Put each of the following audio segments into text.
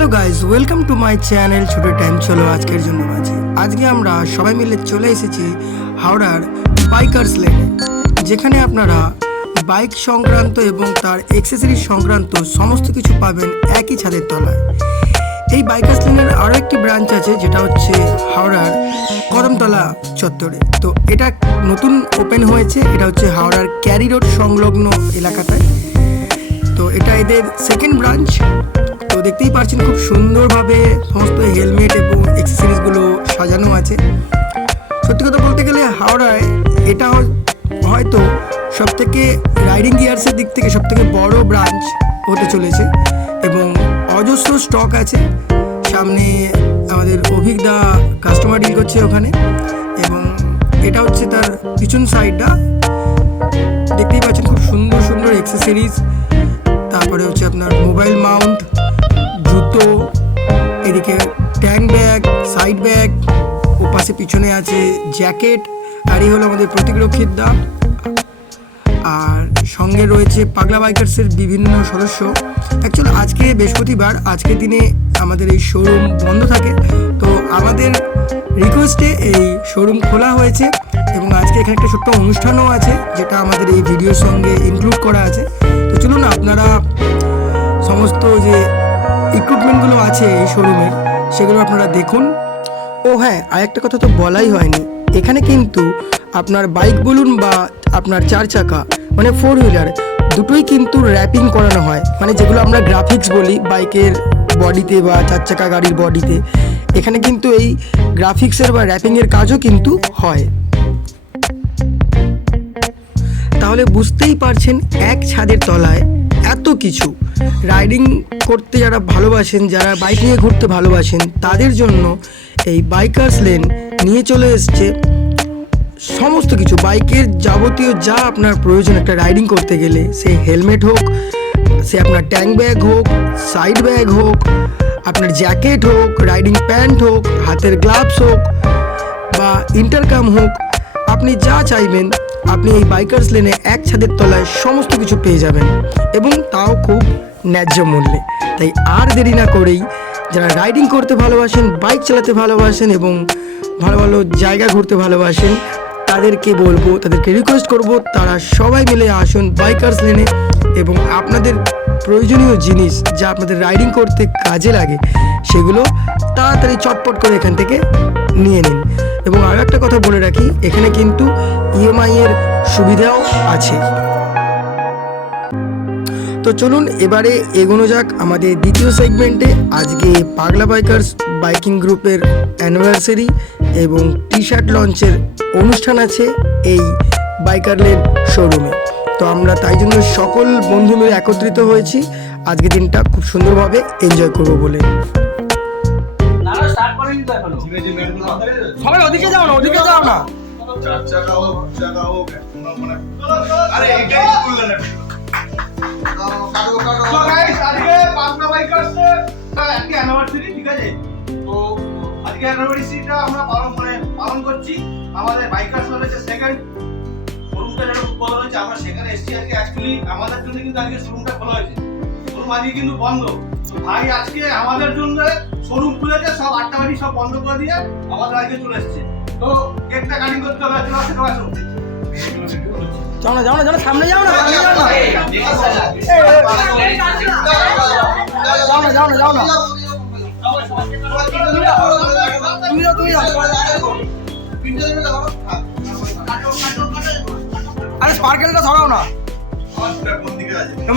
Hello guys welcome to my channel ছোট time চলো আজকের জন্য বাজে। আজকে আমরা সবাই মিলে চলে এসেছি হাওড়ার বাইকার্স লেনে যেখানে আপনারা বাইক সংক্রান্ত এবং তার অ্যাক্সেসরিজ সংক্রান্ত সমস্ত কিছু পাবেন একই ছাদের তলায়। এই বাইকার্স লেনের আরও একটি ব্রাঞ্চ আছে, যেটা হচ্ছে হাওড়ার কদমতলা চত্বরে। তো এটা নতুন ওপেন হয়েছে, এটা হচ্ছে হাওড়ার ক্যারি রোড সংলগ্ন এলাকাটায়। তো এটা এদের সেকেন্ড ব্রাঞ্চ দেখতেই পাচ্ছেন খুব সুন্দরভাবে সমস্ত হেলমেট এবং অ্যাক্সেসরিজগুলো সাজানো আছে। সত্যি কথা বলতে গেলে হাওড়ায় এটা হয়তো সব থেকে রাইডিং গিয়ার্সের দিক থেকে সব থেকে বড় ব্রাঞ্চ হতে চলেছে এবং অজস্র স্টক আছে। সামনে আমাদের অভিজ্ঞতা কাস্টমার ডিল করছে ওখানে এবং এটা হচ্ছে তার পিছন সাইডটা দেখতেই পাচ্ছেন খুব সুন্দর সুন্দর অ্যাক্সেসরিজ তারপরে হচ্ছে আপনার মোবাইল মাউন্ট জুতো, এদিকে ট্যাঙ্ক ব্যাগ সাইড ব্যাগ ও পাশে পিছনে আছে জ্যাকেট আর এই হলো আমাদের প্রতিরক্ষীর দাম। আর সঙ্গে রয়েছে পাগলা বাইকার্সের বিভিন্ন সদস্য। অ্যাকচুয়ালি আজকে বৃহস্পতিবার, আজকের দিনে আমাদের এই শোরুম বন্ধ থাকে। তো আমাদের রিকোয়েস্টে এই শোরুম খোলা হয়েছে এবং আজকে এখানে একটা ছোট্ট অনুষ্ঠানও আছে, যেটা আমাদের এই ভিডিওর সঙ্গে ইনক্লুড করা আছে। তো চলুন, আপনারা সমস্ত যে ইকুইপমেন্টগুলো আছে এই শোরুমে সেগুলো আপনারা দেখুন। ও হ্যাঁ আরেকটা কথা তো বলাই হয়নি। এখানে কিন্তু আপনার বাইক বলুন বা আপনার চার চাকা মানে ফোর হুইলার দুটোই কিন্তু র্যাপিং করানো হয়। মানে যেগুলো আমরা গ্রাফিক্স বলি বাইকের বডিতে বা চার চাকা গাড়ির বডিতে এখানে কিন্তু এই গ্রাফিক্সের বা র্যাপিংয়ের কাজও কিন্তু হয়। তাহলে বুঝতেই পারছেন, এক ছাদের তলায় এত কিছু। রাইডিং করতে যারা ভালোবাসেন, যারা বাইক নিয়ে ঘুরতে ভালোবাসেন, তাদের জন্য এই বাইকার্স লেন নিয়ে চলে এসছে সমস্ত কিছু। বাইকের যাবতীয় যা আপনার প্রয়োজন, একটা রাইডিং করতে গেলে, সে হেলমেট হোক, সে আপনার ট্যাঙ্ক ব্যাগ হোক সাইড ব্যাগ হোক, আপনার জ্যাকেট হোক রাইডিং প্যান্ট হোক, হাতের গ্লাভস হোক, বা ইন্টারকাম হোক, আপনি যা চাইবেন, আপনি এই বাইকার্স লেনে এক ছাদের তলায় সমস্ত কিছু পেয়ে যাবেন। এবং তাও খুব ন্যায্য মূল্যে। তাই আর দেরি না করেই যারা রাইডিং করতে ভালোবাসেন বাইক চালাতে ভালোবাসেন এবং ভালো ভালো জায়গা ঘুরতে ভালোবাসেন, তাদেরকে বলব, তাদেরকে রিকোয়েস্ট করব, তারা সবাই মিলে আসুন বাইকার্স লেনে এবং আপনাদের প্রয়োজনীয় জিনিস যা আপনাদের রাইডিং করতে কাজে লাগে, সেগুলো তাড়াতাড়ি চটপট করে এখান থেকে নিয়ে নিন। এবং আরও একটা কথা বলে রাখি, এখানে কিন্তু ইএমআই এর সুবিধাও আছে। তো চলুন এবারে এগোনো যাক আমাদের দ্বিতীয় সেগমেন্টে আজকে পাগলা বাইকার্স বাইকিং গ্রুপের অ্যানিভার্সারি এবং টি শার্ট লঞ্চের অনুষ্ঠান আছে এই বাইকারলের শোরুমে তো আমরা তাই জন্য সকল বন্ধু মিলে একত্রিত হয়েছি। আজকে দিনটা খুব সুন্দরভাবে এনজয় করব বলে। না সবাই ওদিকে যাও ওদিকে যাও আরে কাটো আমাদের হয়েছে আমরা সেখানে এসেছি আজকে। অ্যাকচুয়ালি আমাদের জন্য কিন্তু আজকে শোরুমটা খোলা হয়েছে। শোরুম কিন্তু বন্ধ। ভাই, আজকে আমাদের জন্য শোরুম খুলেছে, সব আটটা বাড়ি সব বন্ধ করে দিয়ে আমাদের আজকে চলে এসেছে। তো কেকটা কাটিং করতে হবে চলে, আসো। যাও না যাও না যাও না সামনে যাও না যাও না। যাও না যাও না তুমি যাও তুমি যাও আরে স্পার্কেলটা ধরাও না।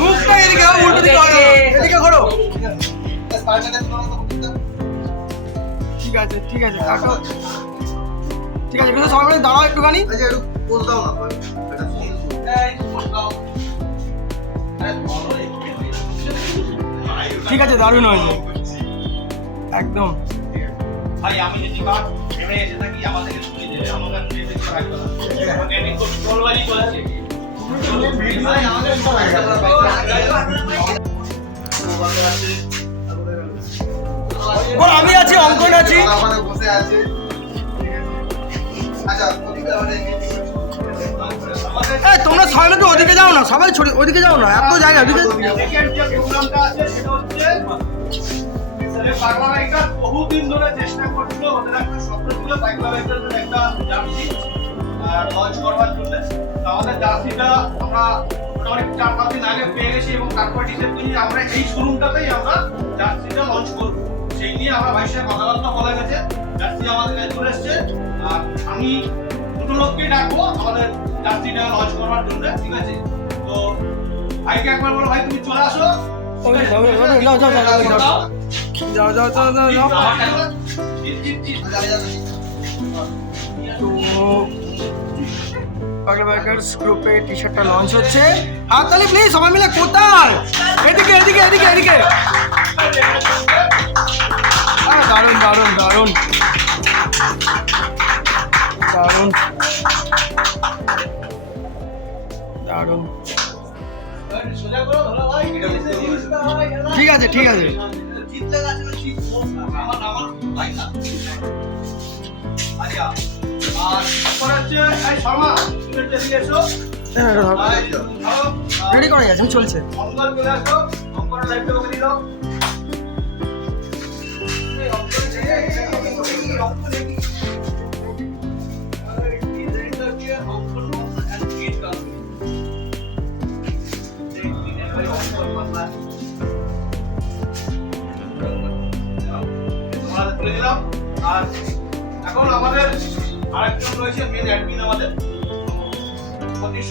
মুখটা এদিকে উল্টো দিকে এদিকে করো ঠিক আছে ঠিক আছে ঠিক আছে সবাই দাঁড়াও একটুখানি। দাও না। ঠিক আছে দারুণ হয়েছে। একদম। ভাই আমি যদি কাট এমএ এসে থাকি আমাদেরকে শুনিয়ে দেবে আমাদের কিছু রাখবে না আমাকে সব ওর আমি আছি অঙ্কন আছি। আমাদের বসে আছে। আচ্ছা এই, তোমরা সবাই একটু ওদিকে যাও না, সবাই ছোট ওদিকে যাও না, এত জায়গা, ওদিকে বহুদিন ধরে চেষ্টা করছিল লঞ্চ করবার জন্য আমাদের জার্সিটা আমরা মোটামুটি চার পাঁচ দিন আগে পেয়ে গেছি এবং তারপর ডিসাইড করি আমরা এই শোরুমটাতেই আমরা জার্সিটা লঞ্চ করব সেই নিয়ে আমরা ভাইয়ের সাথে কথাবার্তা বলা গেছে। জার্সি আমাদের চলে এসছে। আর আমি দুটো ডাকবো আমাদের জার্সিটা লঞ্চ করবার জন্য ঠিক আছে? তো ভাইকে একবার বলো ভাই তুমি চলে আসো? যাও, যাও, যাও, যাও, যাও, যাও, টি শার্টটা লঞ্চ হচ্ছে। হাততালি প্লিজ সবাই মিলে কোথায়? এদিকে এদিকে এদিকে এদিকে। দারুণ দারুণ দারুণ। দারুণ। দারুণ। করো ঠিক আছে ঠিক আছে। জিতলে গেছে না জিত আমার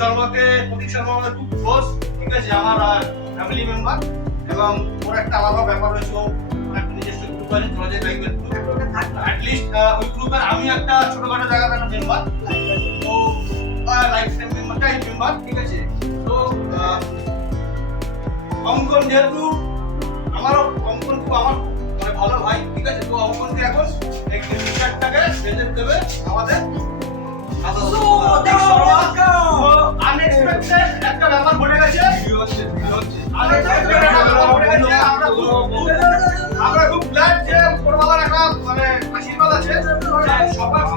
শর্মাকে প্রতীক শর্মা আমাদের খুব ক্লোজ ঠিক আছে, আমার ফ্যামিলি মেম্বার এবং ওর একটা আলাদা ব্যাপার রয়েছে ও একটা নিজস্ব ওই গ্রুপের আমি একটা ছোটখাটো জায়গার একটা মেম্বার তো লাইফ টাইম মেম্বারটাই মেম্বার ঠিক আছে? তো অঙ্কন, যেহেতু আমারও অঙ্কন খুব, আমার মানে ভালো ভাই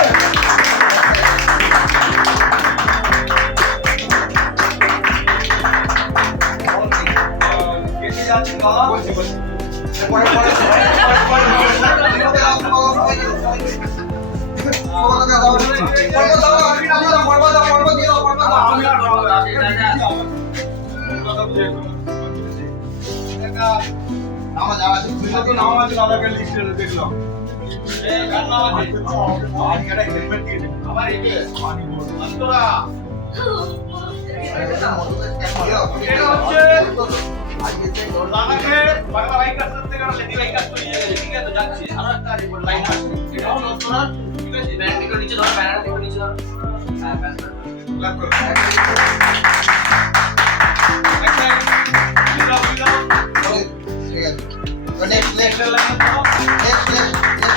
আমরা কি খাওয়া দাওয়া পরে হবে। আগে এই খেতে হলো। প্রত্যেকটা হবে? হাততালি হাততালি কেটে যাচ্ছে গলা। পরে পরে আমি আর খাব না, আগে কথা বুঝে একটা আমার যাওয়া আছে নতুন নাম আছে দাদাকে লিস্টে দেখলাম নিচে ধরো থেকে নিচে ধরো হ্যাঁ ব্যাস ক্লাব করো একটা বিদাও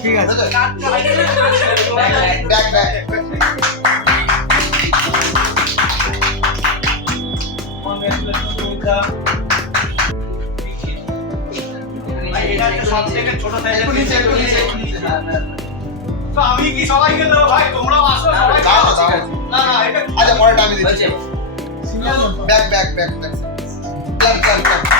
ঠিক আছে আমি কি সবাইকে দেবো ভাই তোমরাও আসো সবাই। না না এটা আচ্ছা পরেরটা আমি। দিচ্ছি? Back back back back back back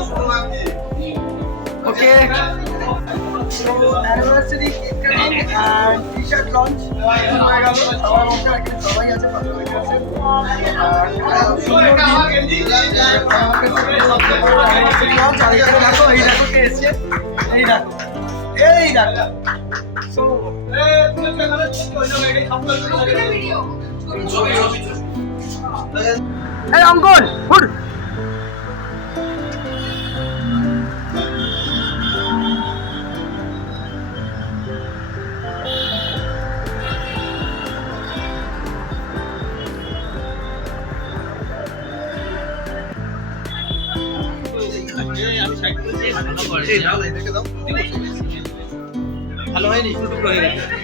ছোট লাগছে। Okay anniversary T shirt launch হয়ে গেল সবার মধ্যে এখানে সবাই আছে আর এখানে দেখো এই দেখো কে এসছে এই দেখো এই দেখো So, ছবি ছবি ছবি এই অঙ্কন হুড ভালো হয়নি টুকরো হয়ে গেছে